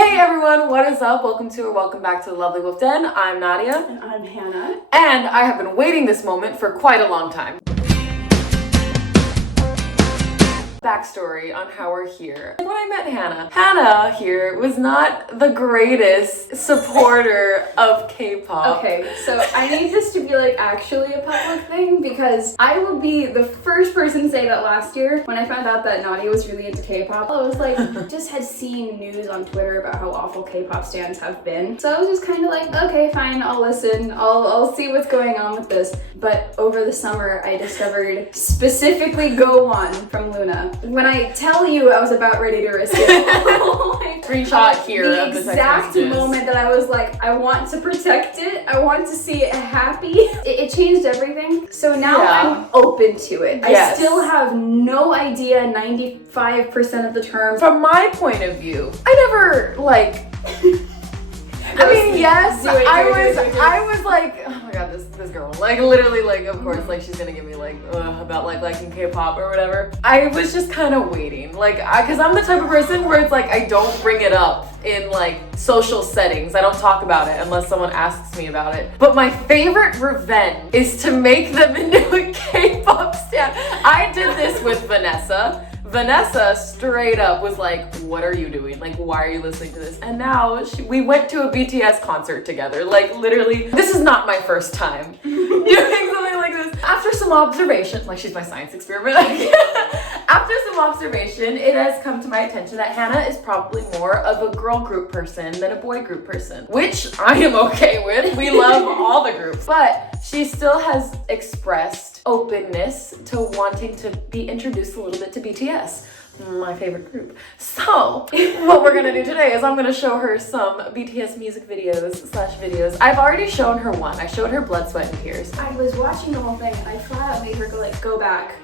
Hey everyone, what is up? Welcome to or welcome back to the Lovely Wolf Den. I'm Nadia. And I'm Hannah. And I have been waiting this moment for quite a long time. Backstory on how we're here. When I met Hannah here was not the greatest supporter of K-pop. Okay, so I need this to be like actually a public thing because I will be the first person to say that last year when I found out that Nadia was really into K-pop. I was like, just had seen news on Twitter about how awful K-pop stans have been. So I was just kind of like, okay, fine, I'll listen. I'll see what's going on with this. But over the summer, I discovered specifically Go On from Luna. When I tell you I was about ready to risk it, Screenshot here the of the exact moment that I was like, I want to protect it, I want to see it happy. It changed everything. So now I'm open to it. Yes. I still have no idea 95% of the terms. From my point of view, I never like I mean, yes, I was like, oh my god, this girl, like literally, like of course, like she's gonna give me like about like liking K-pop or whatever. I was just kind of waiting, like, cause I'm the type of person where it's like I don't bring it up in like social settings. I don't talk about it unless someone asks me about it. But my favorite revenge is to make them into a K-pop stan. I did this with Vanessa. Vanessa straight up was like, what are you doing? Like, why are you listening to this? And now we went to a BTS concert together. Like, literally, this is not my first time doing something like this. After some observation, like she's my science experiment. After some observation, it has come to my attention that Hannah is probably more of a girl group person than a boy group person, which I am okay with. We love all the groups, but she still has expressed openness to wanting to be introduced a little bit to BTS, my favorite group. So what we're gonna do today is I'm gonna show her some BTS music videos. I've already shown her one. I showed her Blood, Sweat, and Tears. I was watching the whole thing and I flat out made her go like, go back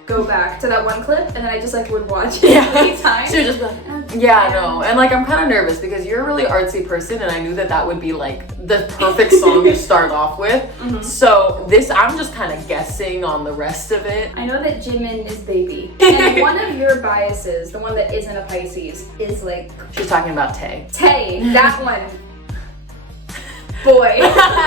to that one clip, and then I just like would watch it every time. She would just be like, yeah, no. And like I'm kind of nervous because you're a really artsy person and I knew that would be like the perfect song to start off with. So I'm just kind of guessing on the rest of it. I know that Jimin is baby. And one of your biases, the one that isn't a Pisces, is like... She's talking about Tay. Tay, that one. Boy.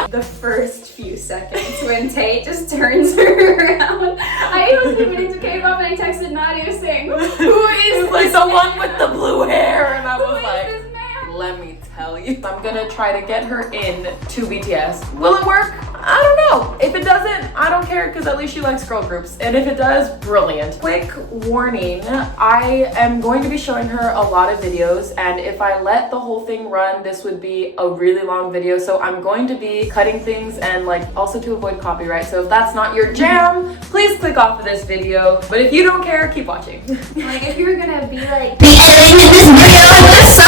The first few seconds when Tay just turns her around. I wasn't even into K-pop and I texted Nadia saying, who is like the one with the blue hair? And I was like, this man? let me tell you. I'm gonna try to get her in to BTS. Will it work? I don't know. If it doesn't, I don't care because at least she likes girl groups. And if it does, brilliant. Quick warning, I am going to be showing her a lot of videos, and if I let the whole thing run, this would be a really long video. So I'm going to be cutting things and like also to avoid copyright. So if that's not your jam, please click off of this video. But if you don't care, keep watching. Like if you're gonna be like, The editing of this video is so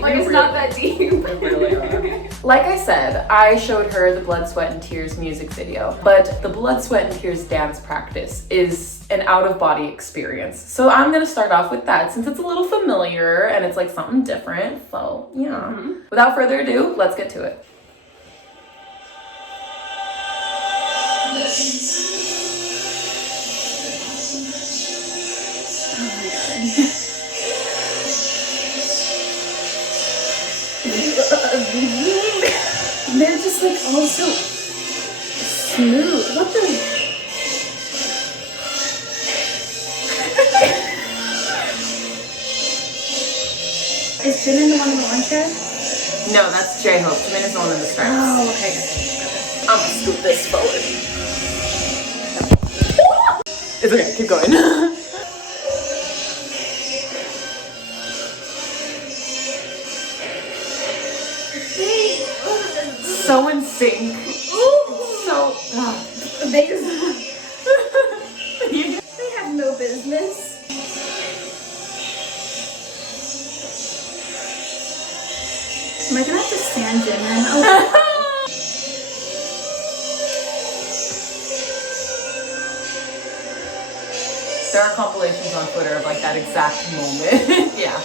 like it's not that deep. Like I said, I showed her the Blood, Sweat, and Tears music video, but the Blood, Sweat, and Tears dance practice is an out-of-body experience. So I'm gonna start off with that since it's a little familiar and it's like something different. So yeah. Without further ado, let's get to it. They're just like all so smooth. What the? Is Jimin the one in the orange hair? No, that's J-Hope. Jimin is the one in the stripes. Oh, okay. I'm gonna scoop this forward. It's okay, keep going. So in sync. So They have no business. Am I gonna have to stand Jimin? Oh. There are compilations on Twitter of like that exact moment. Yeah.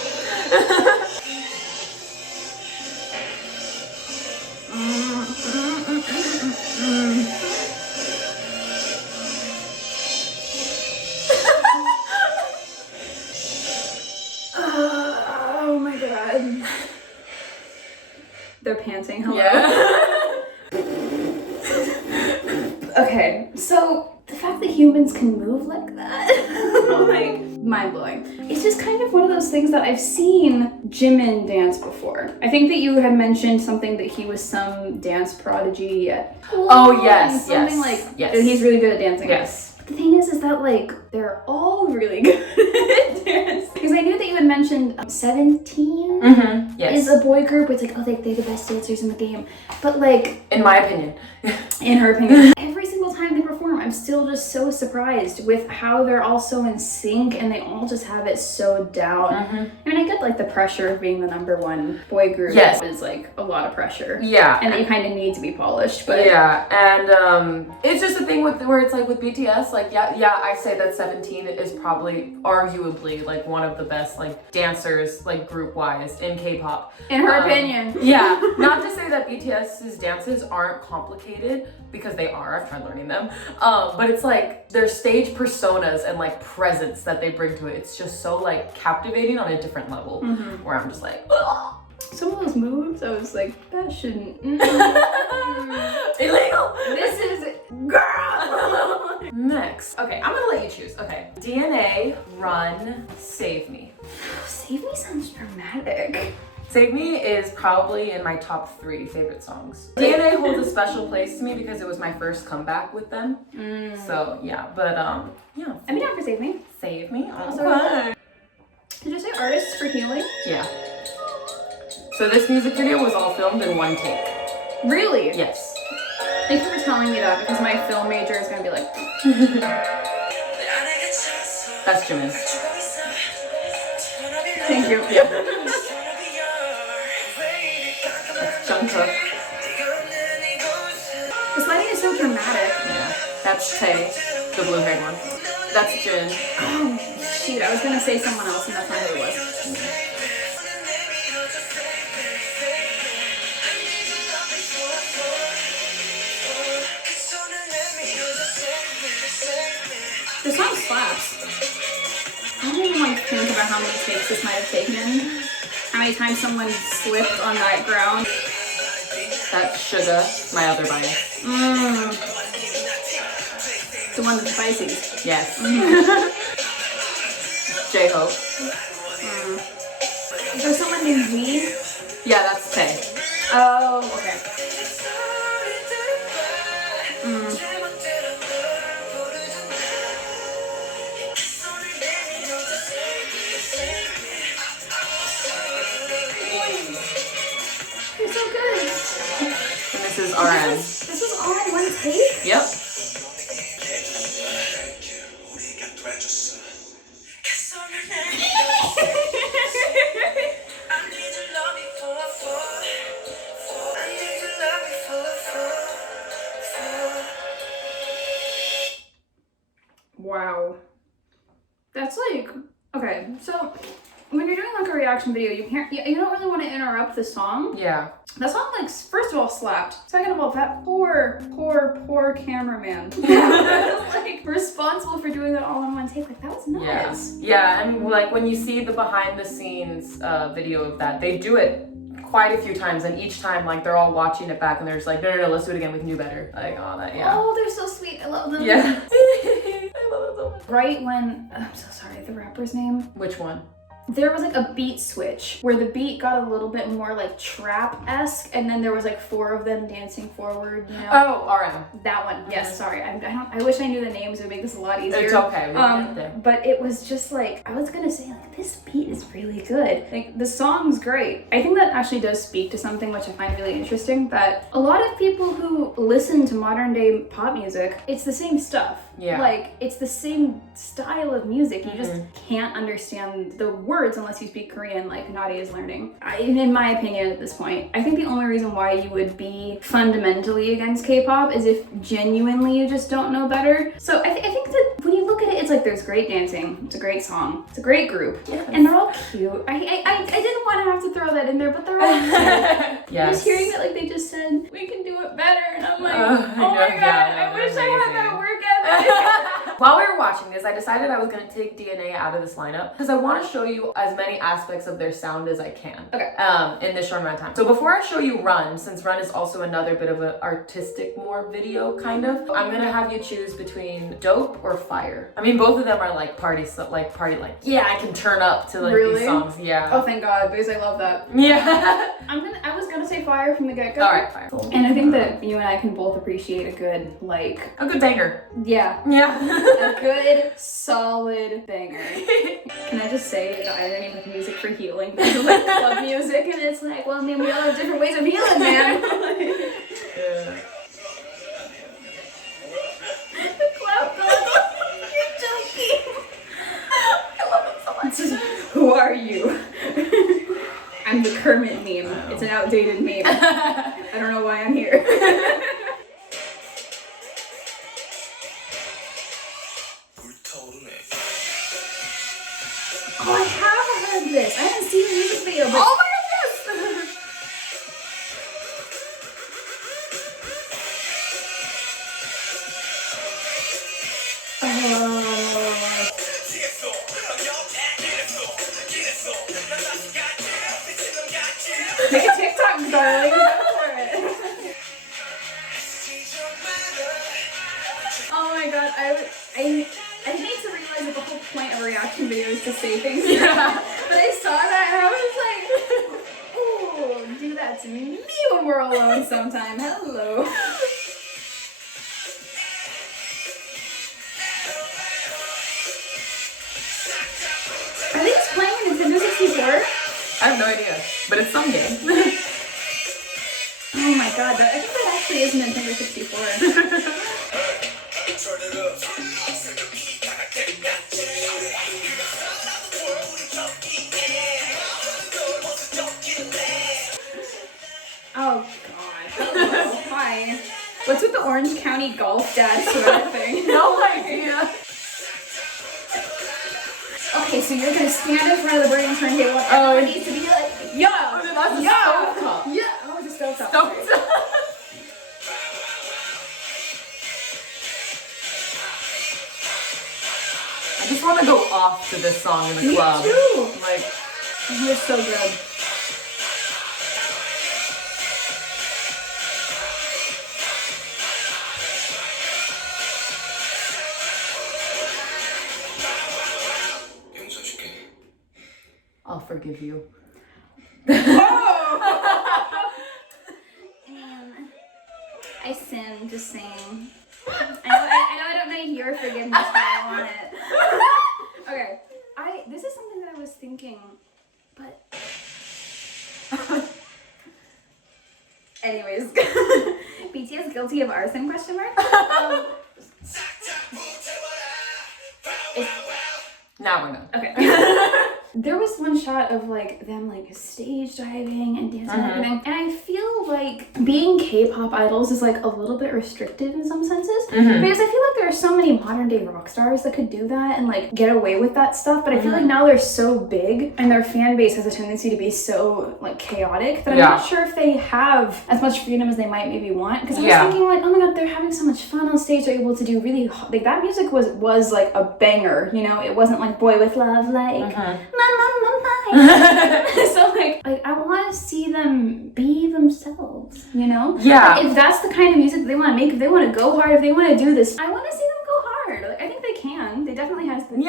They're panting. Hello. Yeah. Okay, so the fact that humans can move like that, like, mind-blowing. It's just kind of one of those things that I've seen Jimin dance before. I think that you had mentioned something that he was some dance prodigy at Oh, yes, something yes, like, yes. he's really good at dancing. Yes. But the thing is that, like, they're all really good at dance. Because I knew that you had mentioned 17 Yes. is a boy group. It's like, oh, they're the best dancers in the game. But, like, In my opinion. in her opinion, every single time they perform, I'm still just so surprised with how they're all so in sync and they all just have it so down. I mean, I get like the pressure of being the #1 boy group. Yes. Is like a lot of pressure. Yeah. And that you kind of need to be polished. But yeah, and it's just a thing with where it's like with BTS, like yeah, I say that 17 is probably arguably like one of the best like dancers like group wise in K-pop. in her opinion. Yeah, not to say that BTS's dances aren't complicated because they are. I've tried learning them, but it's like their stage personas and like presence that they bring to it. It's just so like captivating on a different level. Where I'm just like, ugh. Some of those moves, I was like, that shouldn't. Illegal. This is girl. Next, okay, I'm gonna let you choose. Okay, DNA, Run, Save Me. Save Me sounds dramatic. Save Me is probably in my top 3 favorite songs. DNA holds a special place to me because it was my first comeback with them. So yeah, but yeah. I'd be down for Save Me. Save Me. Okay. Did you say artists for healing? Yeah. So this music video was all filmed in 1 take. Really? Yes. Thank you for telling me that because my film major is gonna be like. That's Jimin. Thank you. Yeah. That's Jungkook. This lighting is so dramatic. Yeah. That's Tae, the blue-haired one. That's Jin. Oh, shoot, I was gonna say someone else and that's not who it was. This song slaps. I don't even like think about how many takes this might have taken. How many times someone slipped on that ground. That's Suga, my other bias. The one with the spicy. Yes. J-Hope. Is there someone named V? Yeah, that's Tae. Oh, okay. You're so good. And this is RM. This was all in 1 take? Yep. Wow. That's like, okay, so when you're doing like a reaction video, you don't really want to interrupt the song. Yeah. That song, like, first of all, slapped. Second of all, that poor cameraman. Like, responsible for doing that all in 1 take. Like, that was nuts. Yeah, and like when you see the behind the scenes video of that, they do it quite a few times, and each time like they're all watching it back and they're just like, no, let's do it again, we can do better. Like, oh, that, yeah. Oh, they're so sweet. I love them. Yeah. I love it so much. Right when, I'm so sorry, the rapper's name? Which one? There was like a beat switch where the beat got a little bit more like trap-esque, and then there was like 4 of them dancing forward, you know? Oh, RM. That one, yes, sorry. I wish I knew the names, it would make this a lot easier. It's okay, we'll get there. But it was just like, I was gonna say, like, this beat is really good. Like, the song's great. I think that actually does speak to something which I find really interesting, that a lot of people who listen to modern day pop music, it's the same stuff. Yeah. Like, it's the same style of music. You just can't understand the words unless you speak Korean, like Nadia is learning. In my opinion at this point, I think the only reason why you would be fundamentally against K-pop is if genuinely you just don't know better. So I think that when you look at it, it's like there's great dancing, it's a great song, it's a great group, and they're all cute. I didn't want to have to throw that in there, but they're all cute. Yes. Just hearing that, like, they just said, we can do it better, and I'm like, I oh my know, god, yeah, I wish I had that amazing. work ethic. While we were watching this, I decided I was gonna take DNA out of this lineup because I want to show you as many aspects of their sound as I can. Okay. In this short amount of time. So before I show you Run, since Run is also another bit of an artistic more video kind of, I'm gonna have you choose between Dope or Fire. I mean, both of them are like party, yeah, I can turn up to like Really? these songs. Yeah. Oh, thank God, because I love that. Yeah. I was gonna say Fire from the get-go. All right, Fire. And I think that you and I can both appreciate a good, like... A good banger. Yeah. Yeah. A good, solid banger. Can I just say the irony with music for healing? Because like love music, and it's like, well, I mean, we all have different ways of healing, man. Yeah. The cloud goes, you're joking. I love it so much. It's just, who are you? I'm the Kermit meme. It's an outdated meme. I don't know why I'm here. Oh, I have heard this. I haven't seen the music video, but Oh my goodness! make a TikTok, darling. Go for it. Oh my god, I hate to realize that the whole point of a reaction video is to say things. Yeah. But I saw that and I was like, ooh, do that to me when we're alone sometime. Hello. Are they just playing Nintendo 64? I have no idea, but it's some game. Oh my god, I think that actually is Nintendo 64. Oh god. Hello. Hi. What's with the Orange County Golf Dad sweater thing? No idea. Okay, so you're gonna stand in front of the burning turntable and everyone needs to be like, yo! That's a stovetop. Yeah! Oh, it's a stovetop. Stovetop. I just want to go off to this song in the Me club. too. Like, It's so good. I'll forgive you. I sinned, just saying. I know I don't need your forgiveness, but I want it. Okay. This is something that I was thinking, but anyways. BTS guilty of arson, question mark? Now we're done. Okay. There was one shot of like them like stage diving and dancing and everything, and I feel like being K-pop idols is like a little bit restricted in some senses because I feel like there are so many modern day rock stars that could do that and like get away with that stuff, but I feel like now they're so big and their fan base has a tendency to be so like chaotic that I'm not sure if they have as much freedom as they might maybe want, because I was thinking like, oh my god, they're having so much fun on stage, they're able to do really like that music was like a banger, you know, it wasn't like Boy With Love like so like I want to see them be themselves, you know? Yeah. Like, if that's the kind of music they want to make, if they want to go hard, if they want to do this, I want to see them go hard. Like, I think they can. They definitely has the they could.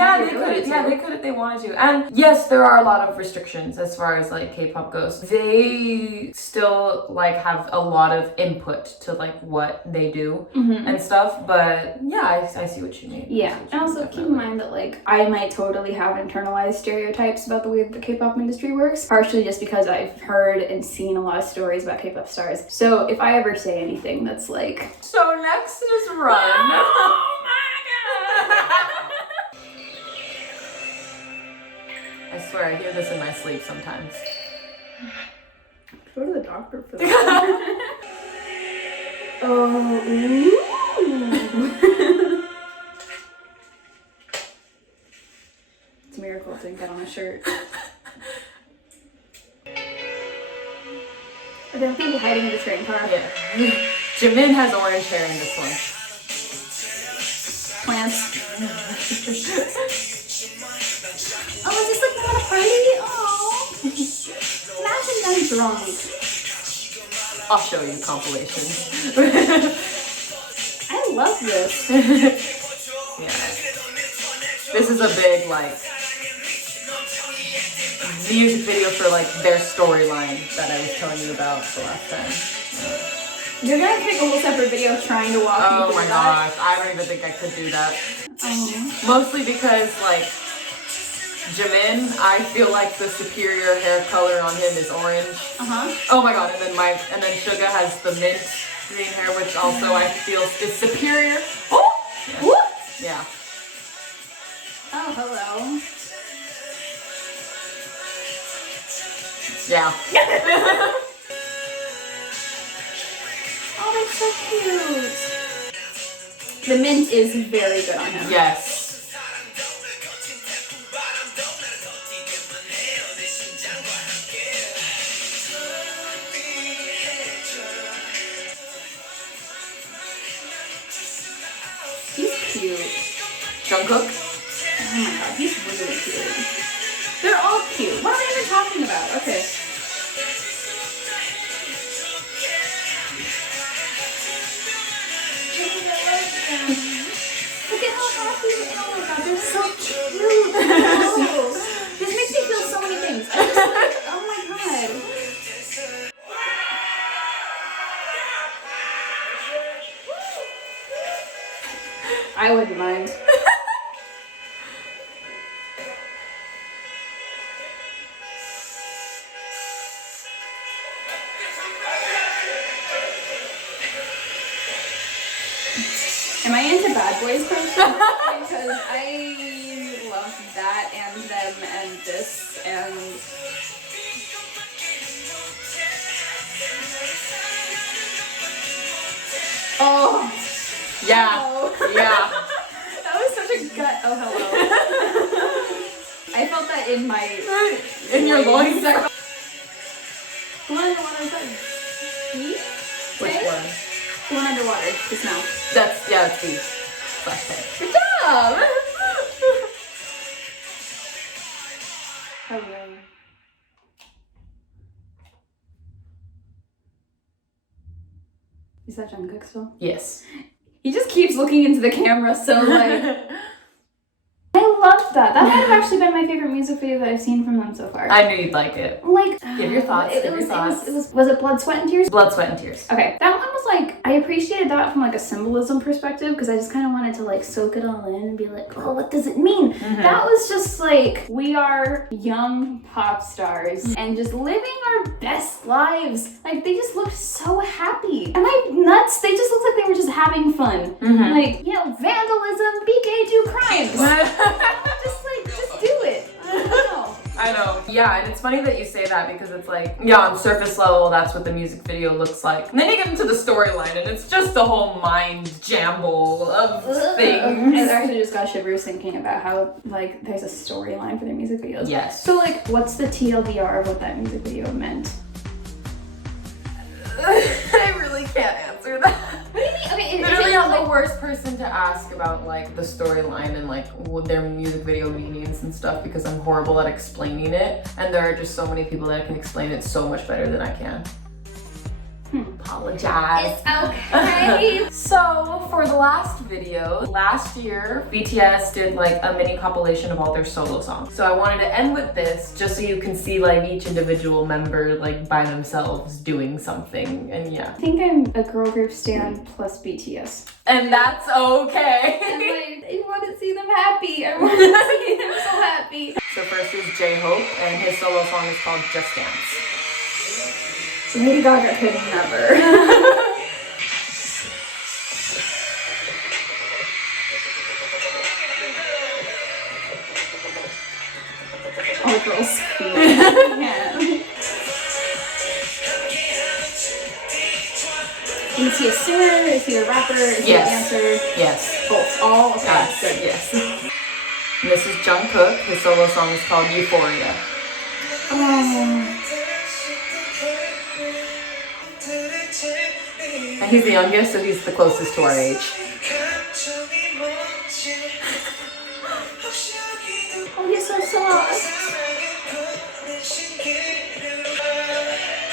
Yeah, they could if they wanted to. And yes, there are a lot of restrictions as far as like K-pop goes. They still like have a lot of input to like what they do and stuff. But yeah, I see what you mean. Yeah, and also keep in mind that like I might totally have internalized stereotypes about the way the K-pop industry works, partially just because I've heard and seen a lot of stories about K-pop stars. So if I ever say anything that's like, so next is Run. oh my god! I swear I hear this in my sleep sometimes. Go to the doctor for that. Oh, ooh. It's a miracle it didn't get on a shirt. Are they maybe hiding in the train car? Yeah. Jimin has orange hair in this one. Plants. Oh, is this like not a party? Oh. Imagine them drunk. I'll show you compilations. I love this. Yeah. This is a big like music video for like their storyline that I was telling you about the last time. You're gonna make a whole separate video trying to walk me Oh through my gosh, I don't even think I could do that. Oh. Mostly because like Jimin, I feel like the superior hair color on him is orange. Oh my god, and then Suga has the mint green hair, which also I feel is superior. Oh! Yeah. Oh, hello. Yeah. Oh, that's so cute. The mint is very good on him. Yes. He's cute. Jungkook? Oh my god, he's really cute. They're all cute. What am I even talking about? Okay. Look at how happy they are. Oh my god, they're so cute. Oh, this makes me feel so many things. I just like, oh my god. I wouldn't mind. Am I into Bad Boys question? Because I love that and them and this and... Oh! Yeah. Oh. Yeah. That was such a gut. Oh, hello. I felt that in my... In your loins? The one underwater is that me? Which one? The one underwater, just now. That's the flash tank. Good job! Hello. Is that Jungkook still? Yes. He just keeps looking into the camera, so like... I loved that. That might have actually been my favorite music video that I've seen from them so far. I knew you'd like it. Like... Give your thoughts, Was it Blood, Sweat, and Tears? Blood, Sweat, and Tears. Okay, that one was like, I appreciated that from like a symbolism perspective because I just kind of wanted to like soak it all in and be like, oh, what does it mean? That was just like, we are young pop stars and just living our best lives. Like they just looked so happy. Am I nuts? They just looked like they were just having fun. Like, you know, vandalism, be gay, do crimes. just do it. I don't know. I know. Yeah, and it's funny that you say that because it's like, yeah, on surface level, that's what the music video looks like. And then you get into the storyline and it's just a whole mind jamble of things. I actually just got shivers thinking about how, like, there's a storyline for their music videos. Yes. So, like, what's the TLDR of what that music video meant? I really can't answer that. What do you mean? Okay, Literally, I'm the worst person to ask about like the storyline and like what their music video meanings and stuff because I'm horrible at explaining it, and there are just so many people that can explain it so much better than I can. Apologize. It's okay. So for the last video, last year BTS did like a mini compilation of all their solo songs. So I wanted to end with this just so you can see like each individual member like by themselves doing something, and yeah. I think I'm a girl group stan plus BTS. And that's okay. And I want to see them happy. I want to see them so happy. So first is J-Hope, and his solo song is called Just Dance. Lady Gaga could never. All the girls scream. Yeah. Is he a singer? Is he a rapper? Is he a dancer? Yes. Both. All? Okay. Good. Yes. And this is Jungkook. His solo song is called Euphoria. Oh. And he's the youngest, so he's the closest to our age.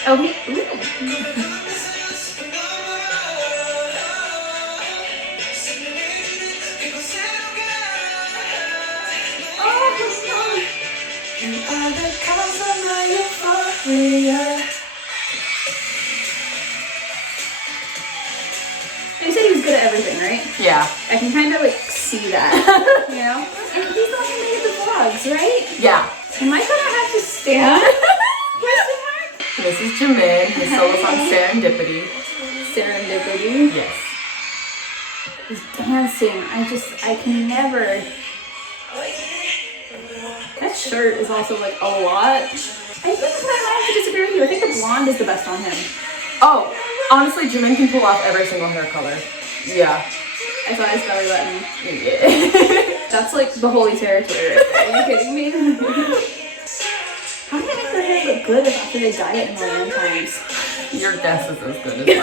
Oh, ooh. You said he was good at everything, right? Yeah. I can kind of like see that, you know? And he's the one who made the vlogs, right? Yeah. Am I gonna have to stand? Question mark? This is Jimin, his solo song Serendipity. Serendipity. Yes. He's dancing. I can never. That shirt is also like a lot. I think that I might have to disagree with you. I think the blonde is the best on him. Oh, honestly, Jimin can pull off every single hair color. Yeah. I saw his belly button. Yeah. That's like the holy territory right there. Are you kidding me? How can they make their hair look good after they dye it a million times? Your guess is as good as mine.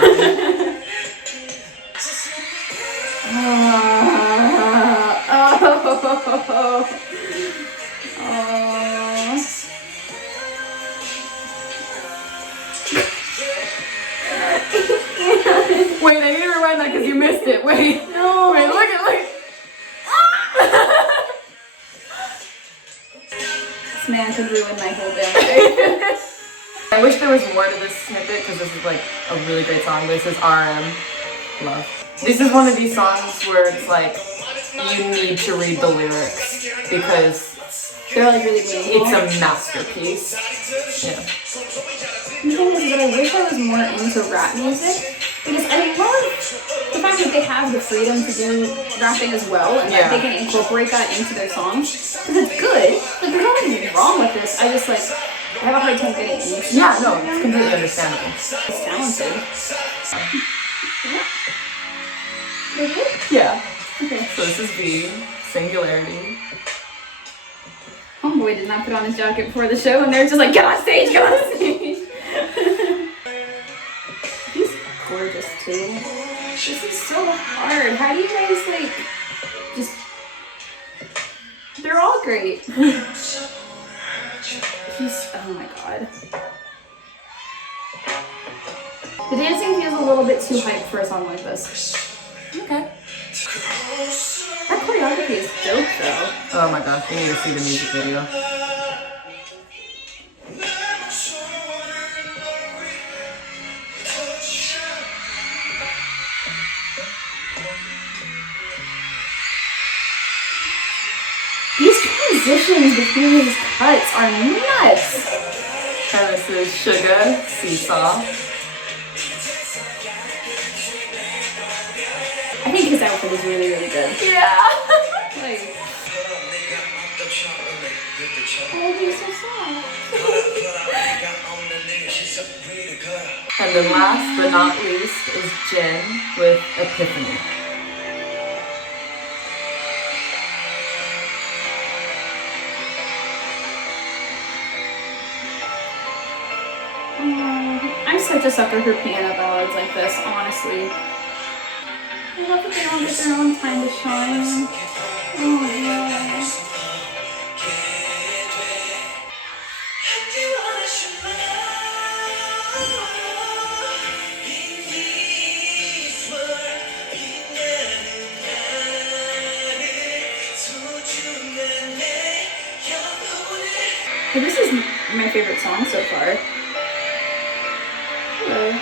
Wait, I need to rewind that because you missed it. Wait. No. Wait, look. This man could ruin my whole damn day. I wish there was more to this snippet because this is like a really great song. This is RM. Love. This is one of these songs where it's like you need to read the lyrics because They're like really meaningful. it's a masterpiece. Yeah. The thing is that I wish I was more into rap music because I love the fact that they have the freedom to do rapping as well and that they can incorporate that into their songs because it's good. Like there's nothing wrong with this. I just like I have a hard time getting into it. Yeah, no, it's completely understandable. It's talented. Yeah. They're good? Yeah. Okay. So this is B, Singularity. Homeboy did not put on his jacket before the show and they're just like, get on stage, get on stage. He's gorgeous too. This is so hard. How do you guys like just they're all great. Oh my god. The dancing feels a little bit too hyped for a song like this. Okay. That choreography is dope though. Oh my gosh, we need to see the music video. These transitions between these cuts are nuts. And this is Sugar, Seesaw. I think his outfit is really, really good. Yeah. Like, oh, he's so soft. And then last but not least is Jin with Epiphany. I'm such a sucker for piano ballads like this, honestly. I love that they all get their own time to shine. Oh yeah. This is my favorite song so far. Hello.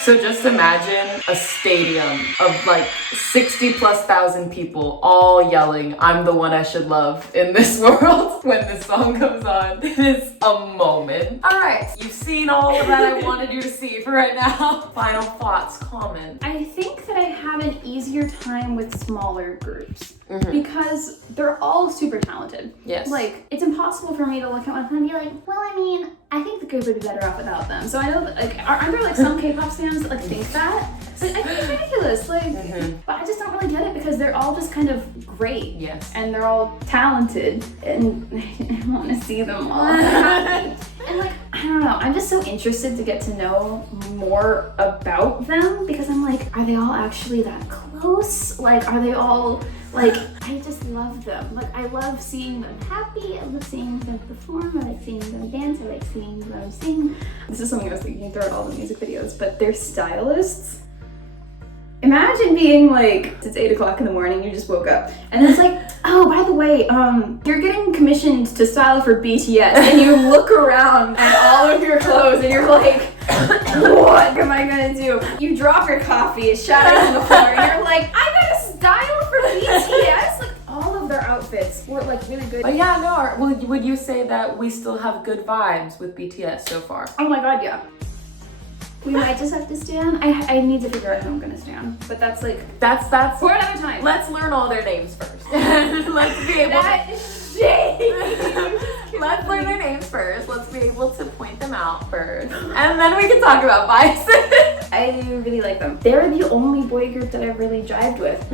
So just imagine a stadium of like 60,000+ people all yelling, "I'm the one I should love" in this world when this song comes on. It is a moment. All right, you've seen all that I wanted you to see for right now. Final thoughts, comments. I think that I have an easier time with smaller groups because they're all super talented. Yes. Like, it's impossible for me to look at one of them and be like, well, I mean, I think the group would be better off without them. So I know that, like, aren't there like some K-pop fans that like think that? Like, I think it's ridiculous. Like, but I just don't really get it because they're all just kind of great. Yes. And they're all talented, and I want to see them all happy. And like, I don't know, I'm just so interested to get to know more about them because I'm like, are they all actually that close? posts? Like, are they all like, I just love them. Like, I love seeing them happy. I love seeing them perform. I like seeing them dance. I like seeing them sing. This is something I was thinking throughout all the music videos, but their stylists. Imagine being like, it's 8 o'clock in the morning, you just woke up, and it's like, oh, by the way, you're getting commissioned to style for BTS, and you look around at all of your clothes, and you're like, what am I gonna do? You drop your coffee, it's shattering on the floor, and you're like, I gotta style for BTS? Like, all of their outfits were like really good. But yeah, no, would you say that we still have good vibes with BTS so far? Oh my god, yeah. We might just have to stand. I need to figure out who I'm gonna stand. But that's like, that's for another time. Let's learn all their names first. Let's be able Let's learn their names first. Let's be able to point them out first. And then we can talk about biases. I really like them. They're the only boy group that I've really jived with.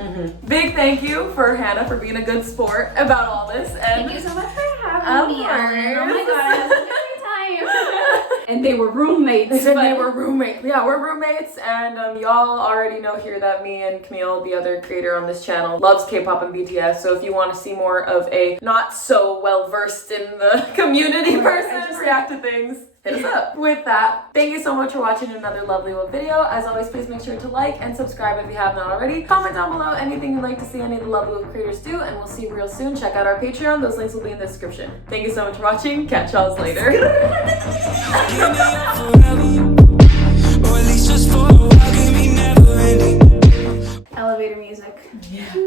Big thank you for Hannah for being a good sport about all this. And thank you so much for having me, Ellen. Oh my god, I had such a great time. And they were roommates. They were roommates. Yeah, we're roommates, and y'all already know here that me and Camille, the other creator on this channel, loves K-pop and BTS. So if you want to see more of a not so well versed in the community person react to things, hit us up. With that, thank you so much for watching another Lovely Wolf video. As always, please make sure to like and subscribe if you have not already. Comment down below anything you'd like to see any of the Lovely Wolf creators do, and we'll see you real soon. Check out our Patreon. Those links will be in the description. Thank you so much for watching. Catch y'all later. Elevator music. Yeah.